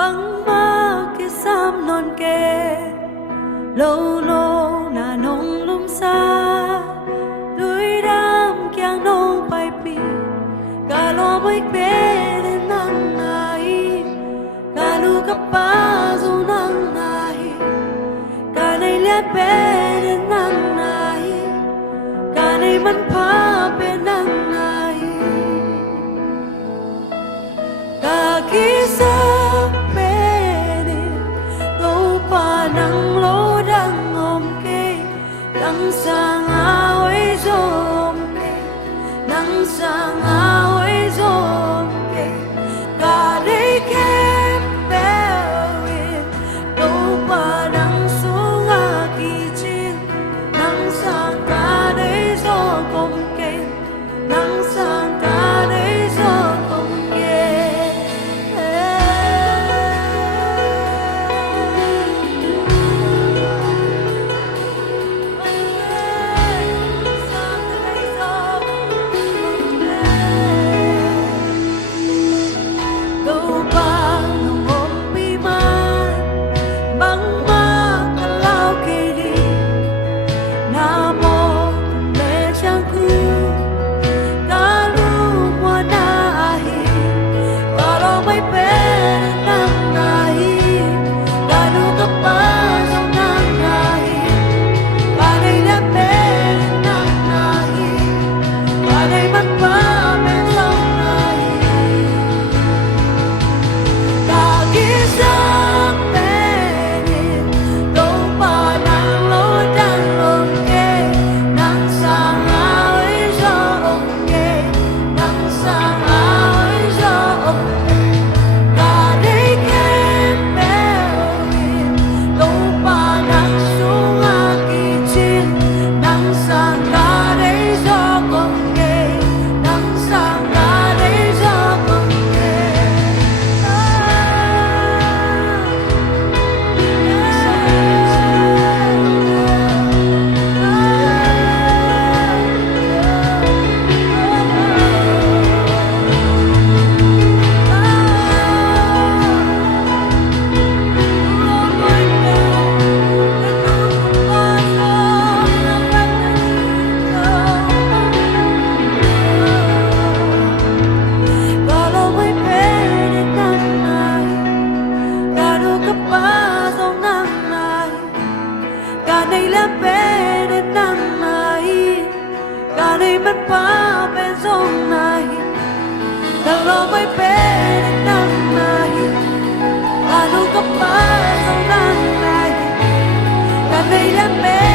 băng mơ kia xăm non kề lâu lâu na nông lum xa lưới đam kiang nông bay pi cả lo bơi bê đến nắng này cả lu cấp ba dù nắng này cả này lẽ bê đến nắng này cả này mắt phá bên nắng này cả khi xa bên đâu pa nắng lô đang ôm kê nắng sang áo ấy rồi nắng sang áo ấy rồi cả đây kém bèo đâu pa nắng xuống à kỳ chiên nắng sang cả đây rồi cùng kê nắng sang cả đây rồi cùng kê đâu pa nồng ôm pi mai băng ma cả lao kê đi nam mô lệ trang cư cả lu mua na hi cả lo bay bê nắng này cả lu cấp ba trong nắng này cả đây đã bê nắng này cả đây mắt ba bên sông này cả khi sáng bên đâu pa nắng lối đang ôm kê nắng sang áo ấy gió ôm kê nắng sang áo ấy gió ôm cả đây kém bèo đâu pa nắng xuống à kỳ chiên nắng sang cả đây gió ôm kê nắng sang cả đây gió ôm kê kalau may pwede nang nay Gano ka pa sa nang nay Kanay lang pwede nang nay Kanay man pa pensong nay Kalau may pwede nang nay Gano ka pa sa nang nay Kanay lang pwede